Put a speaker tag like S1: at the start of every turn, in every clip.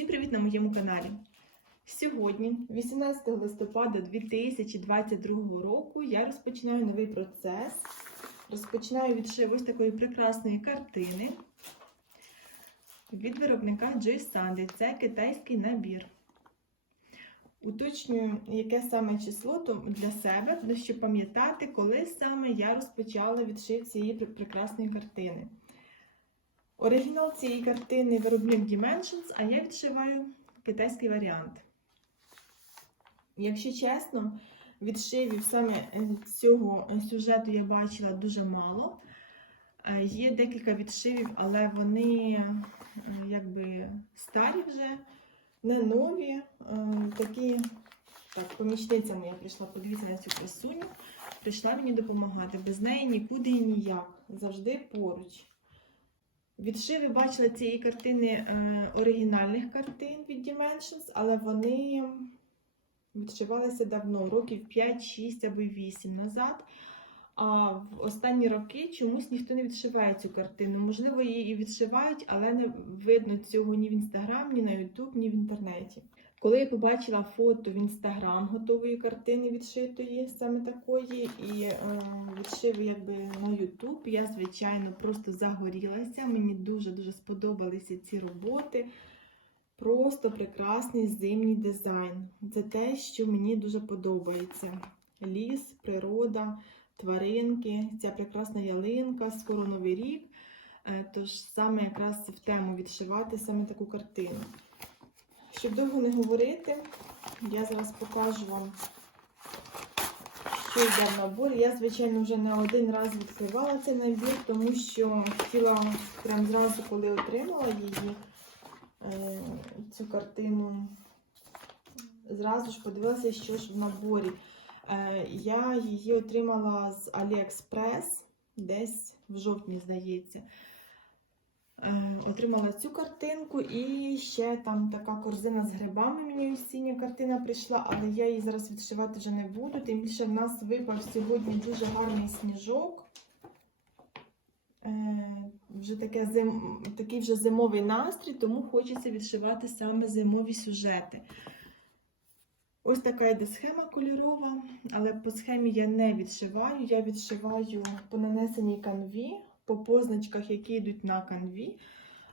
S1: Всім привіт на моєму каналі. Сьогодні, 18 листопада 2022 року, я розпочинаю новий процес. Розпочинаю відшив ось такої прекрасної картини від виробника Joy Sandy. Це китайський набір. Уточнюю, яке саме число для себе, щоб пам'ятати, коли саме я розпочала відшив цієї прекрасної картини. Оригінал цієї картини виробник Dimensions, а я відшиваю китайський варіант. Якщо чесно, відшивів саме е, цього сюжету я бачила дуже мало. Е, Є декілька відшивів, але вони е, якби старі вже, не нові. Е, Такі, так, помічниця моя прийшла, подивіться на цю красуню. Прийшла мені допомагати. Без неї нікуди і ніяк. Завжди поруч. Відшиви бачили цієї картини е, оригінальних картин від Dimensions, але вони відшивалися давно, років 5, 6 або 8 назад. А в останні роки чомусь ніхто не відшиває цю картину. Можливо, її і відшивають, але не видно цього ні в інстаграм, ні на Ютуб, ні в інтернеті. Коли я побачила фото в інстаграм готової картини відшитої, саме такої, і е, відшиви якби на Ютуб, я, звичайно, просто загорілася. Мені дуже-дуже сподобалися ці роботи. Просто прекрасний зимній дизайн. Це те, що мені дуже подобається. Ліс, природа, тваринки, ця прекрасна ялинка, скоро новий рік. Е, Тож саме якраз в тему відшивати саме таку картину. Щоб довго не говорити, я зараз покажу вам, що йде в наборі. Я, звичайно, вже не один раз відкривала цей набір, тому що хотіла прямо зразу, коли отримала її, е, цю картину, зразу ж подивилася, що ж в наборі. Е, Я її отримала з AliExpress десь в жовтні, здається. Е, Отримала цю картинку і ще там така корзина з грибами. Мені осіння картина прийшла, але я її зараз відшивати вже не буду. Тим більше в нас випав сьогодні дуже гарний сніжок. Е, Вже таке зим... такий вже зимовий настрій, тому хочеться відшивати саме зимові сюжети. Ось така йде схема кольорова, але по схемі я не відшиваю. Я відшиваю по нанесеній канві, по позначках, які йдуть на канві.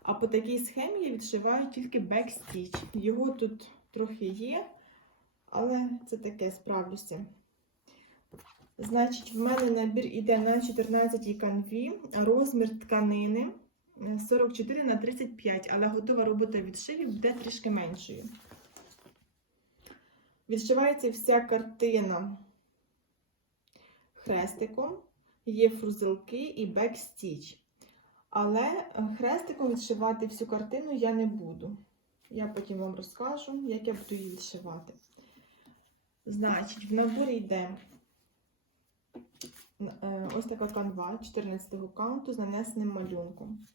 S1: А по такій схемі я відшиваю тільки бекстіч. Його тут трохи є, але це таке справлюся. Значить, в мене набір іде на 14 канві, розмір тканини е, 44 на 35, але готова робота відшивів буде трішки меншою. Відшивається вся картина хрестиком, є фрузелки і бекстіч. Але е, хрестиком відшивати всю картину я не буду. Я потім вам розкажу, як я буду її відшивати. Значить, в наборі йде е, ось така канва 14 каунту з нанесеним малюнком.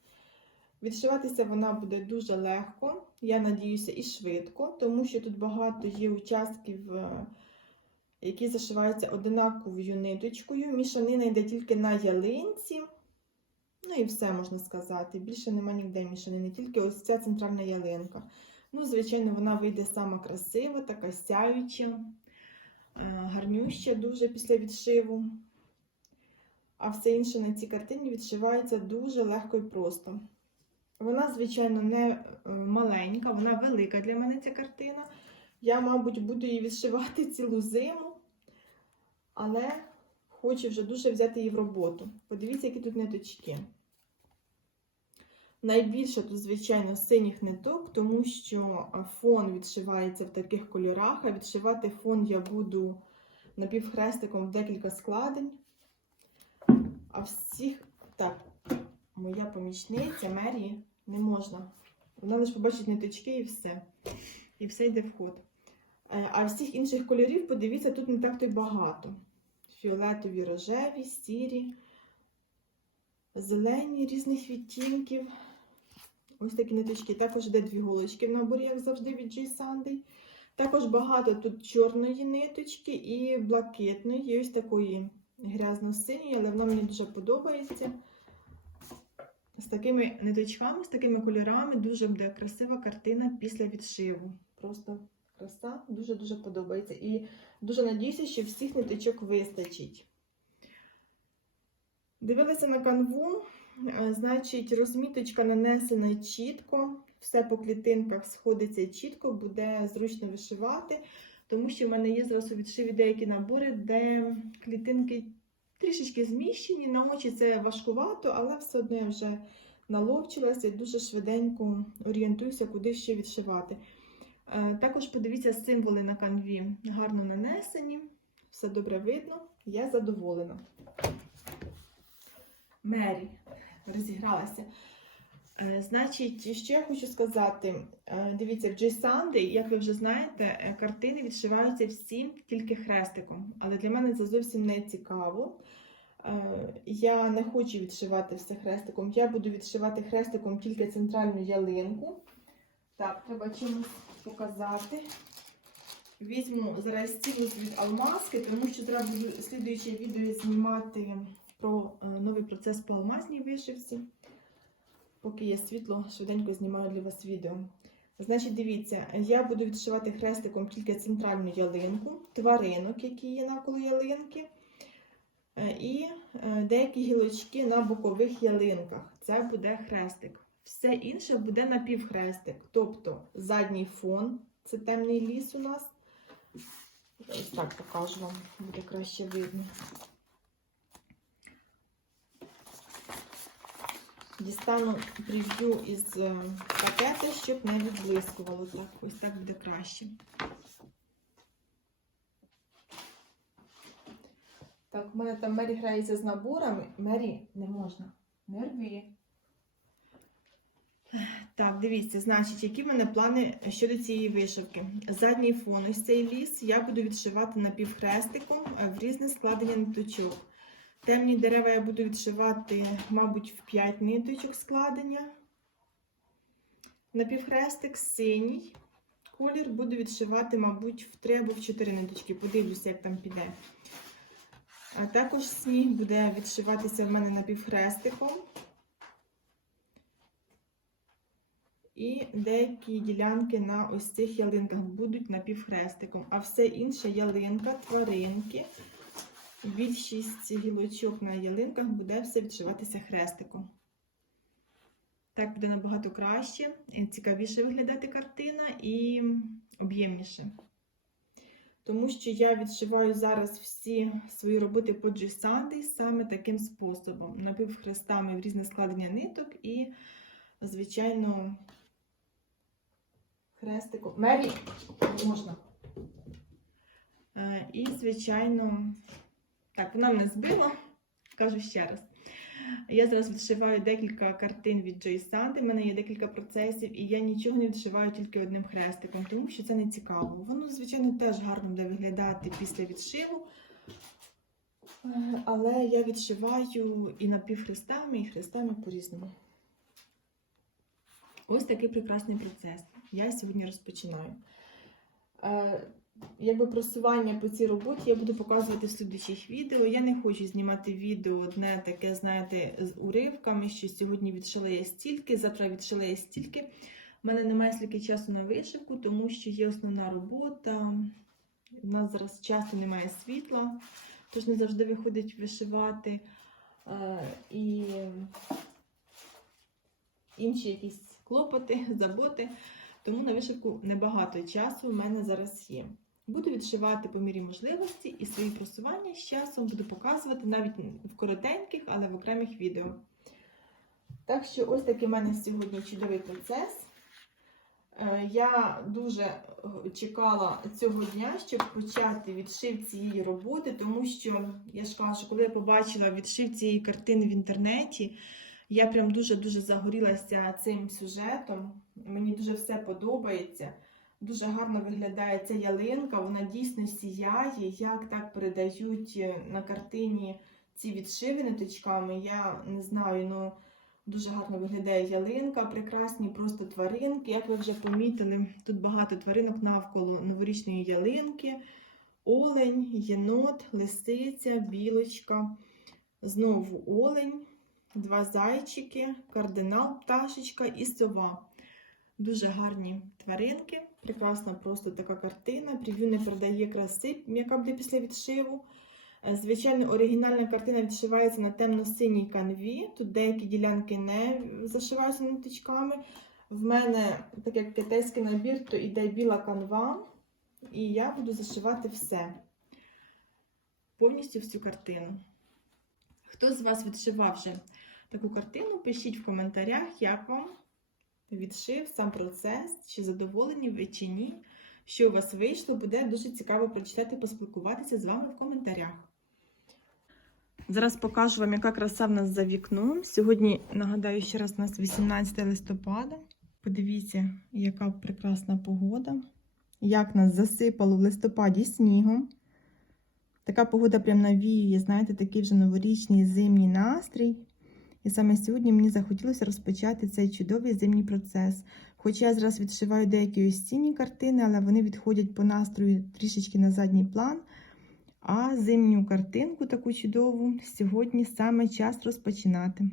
S1: Відшиватися вона буде дуже легко, я надіюся, і швидко, тому що тут багато є участків, е, які зашиваються одинаковою ниточкою. Мішанина йде тільки на ялинці. Ну і все можна сказати. Більше нема ніде мішанини, тільки ось ця центральна ялинка. Ну, звичайно, вона вийде сама красива, така сяюча, е, гарнюща дуже після відшиву. А все інше на цій картині відшивається дуже легко і просто. Вона, звичайно, не е, маленька, вона велика для мене ця картина. Я, мабуть, буду її відшивати цілу зиму, але хочу вже дуже взяти її в роботу. Подивіться, які тут ниточки. Найбільше тут, звичайно, синіх ниток, тому що фон відшивається в таких кольорах, а відшивати фон я буду напівхрестиком в декілька складень. А всіх, так, моя помічниця Мері не можна. Вона лише побачить ниточки і все. І все йде в ход. Е, А всіх інших кольорів, подивіться, тут не так то й багато. Фіолетові, рожеві, сірі, зелені різних відтінків. Ось такі ниточки. Також йде дві голочки в наборі, як завжди, від J. Sunday. Також багато тут чорної ниточки і блакитної, і ось такої грязно-синьої, але вона мені дуже подобається. з такими ниточками, з такими кольорами дуже буде красива картина після відшиву. Просто краса дуже-дуже подобається. І дуже надіюся, що всіх ниточок вистачить. Дивилася на канву, е, значить, розміточка нанесена чітко, все по клітинках сходиться чітко, буде зручно вишивати, тому що в мене є зараз у відшиві деякі набори, де клітинки трішечки зміщені, на очі це важкувато, але все одно я вже наловчилася і дуже швиденько орієнтуюся, куди ще відшивати. Е, Також подивіться символи на канві гарно нанесені, все добре видно, я задоволена. Мері розігралася. Е, Значить, що я хочу сказати, Е, дивіться, в Sunday, як ви вже знаєте, картини відшиваються всі тільки хрестиком. Але для мене це зовсім не цікаво. Я не хочу відшивати все хрестиком. Я буду відшивати хрестиком тільки центральну ялинку. Так, треба чимось показати. Візьму зараз стілус від алмазки, тому що треба буду слідуюче відео знімати про е, новий процес по алмазній вишивці. Поки є світло, швиденько знімаю для вас відео. Значить, дивіться, я буду відшивати хрестиком тільки центральну ялинку, тваринок, які є навколо ялинки, е, і е, деякі гілочки на бокових ялинках. Це буде хрестик. Все інше буде напівхрестик. Тобто задній фон це темний ліс у нас. Ось так покажу вам, буде краще видно. Дістану прев'ю із е, пакета, щоб не відблискувало. Так, ось так буде краще. Так, в мене там Мері грається з наборами. Мері, не можна. Не рви. Так, дивіться, значить, які в мене плани щодо цієї вишивки. Задній фон, ось цей ліс, я буду відшивати напівхрестиком е, в різне складення ниточок. Темні дерева я буду відшивати, мабуть, в 5 ниточок складення. Напівхрестик синій. Колір буду відшивати, мабуть, в 3 або в 4 ниточки. Подивлюся, як там піде. А також сніг буде відшиватися в мене напівхрестиком. І деякі ділянки на ось цих ялинках будуть напівхрестиком. А все інше ялинка, тваринки. Більшість гілочок на ялинках буде все відшиватися хрестиком. Так буде набагато краще, цікавіше виглядати картина і об'ємніше. Тому що я відшиваю зараз всі свої роботи по G-Sunday саме таким способом. Напівхрестами в різне складення ниток і, звичайно, хрестиком. Мері, можна. Е, І, звичайно, так, вона мене збила, кажу ще раз. Я зараз відшиваю декілька картин від Joy Sandy, в мене є декілька процесів, і я нічого не відшиваю тільки одним хрестиком, тому що це не цікаво. Воно, звичайно, теж гарно буде виглядати після відшиву. Е, Але я відшиваю і напівхрестами, і хрестами по-різному. Ось такий прекрасний процес. Я сьогодні розпочинаю. Е, Якби просування по цій роботі я буду показувати в слідуючих відео. Я не хочу знімати відео одне таке, знаєте, з уривками, що сьогодні відшила я стільки, завтра відшила я стільки. У мене немає стільки часу на вишивку, тому що є основна робота. У нас зараз часто немає світла, тож не завжди виходить вишивати. Е, І інші якісь клопоти, заботи. Тому на вишивку небагато часу в мене зараз є. Буду відшивати по мірі можливості і свої просування з часом буду показувати навіть в коротеньких, але в окремих відео. Так що ось такий в мене сьогодні чудовий процес. Е, Я дуже е, чекала цього дня, щоб почати відшив цієї роботи, тому що я ж кажу, коли я побачила відшив цієї картини в інтернеті, я прям дуже-дуже загорілася цим сюжетом. Мені дуже все подобається. Дуже гарно виглядає ця ялинка, вона дійсно сіяє. Як так передають е, на картині ці відшиви ниточками, я не знаю, ну дуже гарно виглядає ялинка, прекрасні просто тваринки. Як ви вже помітили, тут багато тваринок навколо новорічної ялинки, олень, єнот, лисиця, білочка, знову олень. Два зайчики, кардинал, пташечка і сова. Дуже гарні тваринки. Прекрасна просто така картина. Прев'ю не продає краси, яка буде після відшиву. Е, Звичайно, оригінальна картина відшивається на темно-синій канві. Тут деякі ділянки не зашиваються ниточками. В мене, так як китайський набір, то йде біла канва, і я буду зашивати все. Повністю всю картину. Хто з вас відшивав вже таку картину, пишіть в коментарях, як вам відшив сам процес, чи задоволені ви чи ні. Що у вас вийшло, буде дуже цікаво прочитати, поспілкуватися з вами в коментарях. Зараз покажу вам, яка краса в нас за вікном. Сьогодні, нагадаю, ще раз у нас 18 листопада. Подивіться, яка прекрасна погода. Як нас засипало в листопаді снігом. Така погода прям навіює, знаєте, такий вже новорічний зимній настрій. І саме сьогодні мені захотілося розпочати цей чудовий зимній процес. Хоча я зараз відшиваю деякі осінні картини, але вони відходять по настрою трішечки на задній план. А зимню картинку таку чудову сьогодні саме час розпочинати.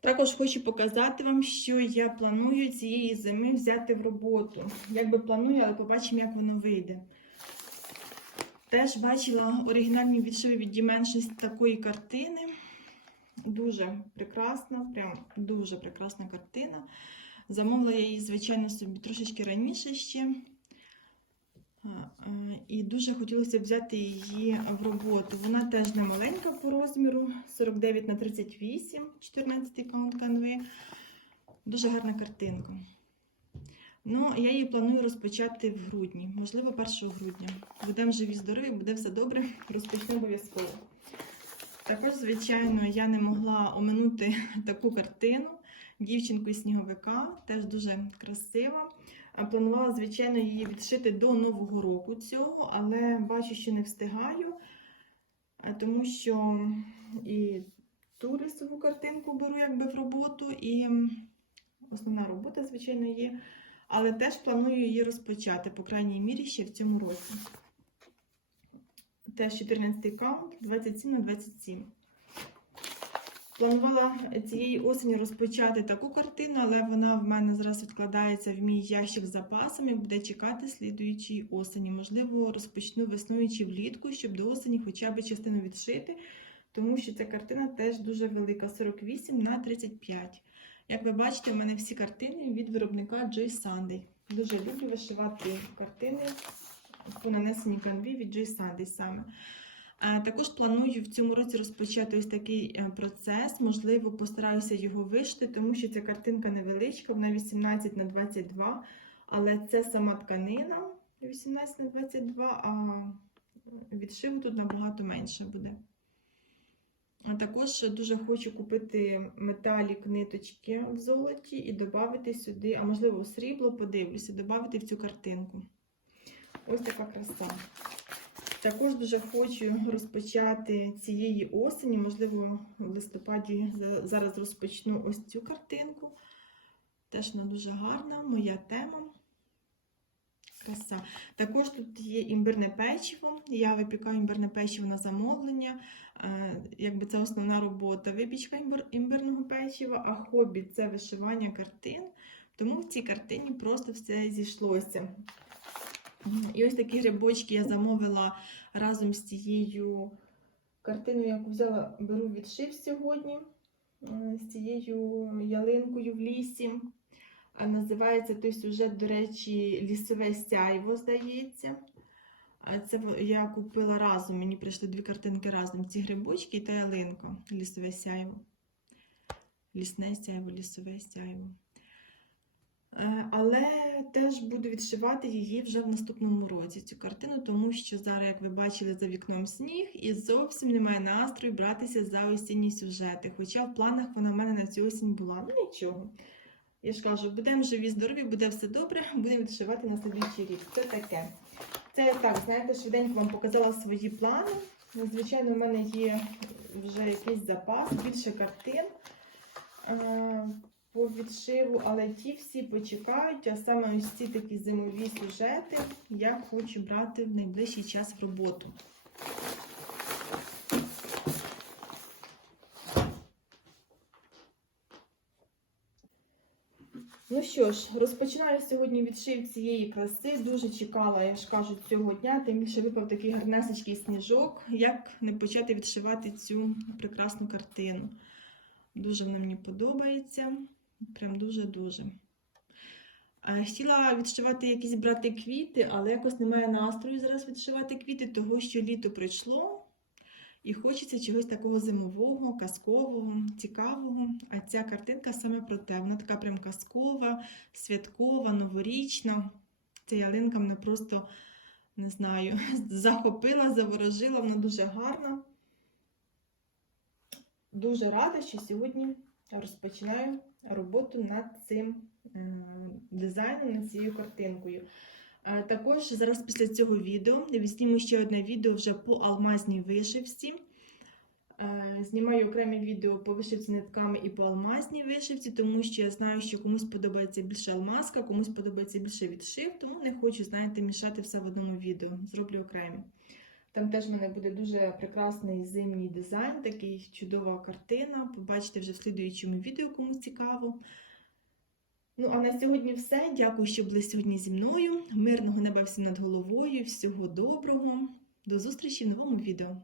S1: Також хочу показати вам, що я планую цієї зими взяти в роботу. Якби планую, але побачимо, як воно вийде. Теж бачила оригінальні відшиви від Dimensions такої картини. Дуже прекрасна, прям дуже прекрасна картина. Замовила я її, звичайно, собі трошечки раніше ще. І дуже хотілося взяти її в роботу. Вона теж не маленька по розміру, 49 на 38, 14 каунт канви. Дуже гарна картинка. Ну, я її планую розпочати в грудні, можливо, 1 грудня. Будемо живі, здорові, буде все добре, розпочну обов'язково. Також, звичайно, я не могла оминути таку картину дівчинку із сніговика, теж дуже красива. Планувала, звичайно, її відшити до Нового року цього, але бачу, що не встигаю, тому що і ту рисову картинку беру якби в роботу, і основна робота, звичайно, є. Але теж планую її розпочати, по крайній мірі, ще в цьому році. Теж 14 каунт, 27 на 27. Планувала цієї осені розпочати таку картину, але вона в мене зараз відкладається в мій ящик з запасами, буде чекати слідуючої осені. Можливо, розпочну весною чи влітку, щоб до осені хоча б частину відшити, тому що ця картина теж дуже велика 48 на 35. Як ви бачите, у мене всі картини від виробника Joy Sunday. Дуже люблю вишивати картини по нанесеній канві від Joy Sunday саме. Е, Також планую в цьому році розпочати ось такий е, процес. Можливо, постараюся його вишити, тому що ця картинка невеличка, вона 18 на 22, але це сама тканина 18 на 22, а відшиву тут набагато менше буде. А також дуже хочу купити металік ниточки в золоті і додати сюди, а можливо, срібло, подивлюся, додати в цю картинку. Ось така краса. Також дуже хочу розпочати цієї осені, можливо, в листопаді зараз розпочну ось цю картинку. Теж вона дуже гарна, моя тема. Краса. Також тут є імбирне печиво. Я випікаю імбирне печиво на замовлення. Е, Якби це основна робота випічка імбир- імбирного печива, а хобі це вишивання картин. Тому в цій картині просто все зійшлося. І ось такі грибочки я замовила разом з цією картиною, яку взяла, беру відшив сьогодні, е, з цією ялинкою в лісі. Називається той сюжет, до речі, лісове сяйво, здається. Це я купила разом. Мені прийшли дві картинки разом: ці грибочки та ялинка. Лісове сяйво. Лісне сяйво, лісове сяйво. Е, Але теж буду відшивати її вже в наступному році, цю картину, тому що зараз, як ви бачили, за вікном сніг, і зовсім немає настрою братися за осінні сюжети. Хоча в планах вона в мене на цю осінь була. Ну нічого. Я ж кажу, будемо живі, здорові, буде все добре, будемо відшивати на слідуючий рік. Це таке. Це так, знаєте, швиденько вам показала свої плани. Звичайно, у мене є вже якийсь запас, більше картин е, по відшиву, але ті всі почекають, а саме ось ці такі зимові сюжети я хочу брати в найближчий час в роботу. Ну що ж, розпочинаю сьогодні відшив цієї краси. Дуже чекала, я ж кажу, цього дня. Тим більше випав такий гарнесечкий сніжок. Як не почати відшивати цю прекрасну картину? Дуже вона мені подобається. Прям дуже-дуже. Хотіла відшивати якісь брати квіти, але якось немає настрою зараз відшивати квіти, того що літо прийшло. І хочеться чогось такого зимового, казкового, цікавого. А ця картинка саме про те. Вона така прям казкова, святкова, новорічна. Ця ялинка мене просто, не знаю, захопила, заворожила, вона дуже гарна. Дуже рада, що сьогодні розпочинаю роботу над цим е, дизайном, над цією картинкою. Також зараз після цього відео відзніму ще одне відео вже по алмазній вишивці. Знімаю окремі відео по вишивці нитками і по алмазній вишивці, тому що я знаю, що комусь подобається більше алмазка, комусь подобається більше відшив, тому не хочу, знаєте, мішати все в одному відео. Зроблю окремі. Там теж в мене буде дуже прекрасний зимній дизайн, такий чудова картина. Побачите вже в слідуючому відео, кому цікаво. Ну, а на сьогодні все. Дякую, що були сьогодні зі мною. Мирного неба всім над головою, всього доброго. До зустрічі в новому відео.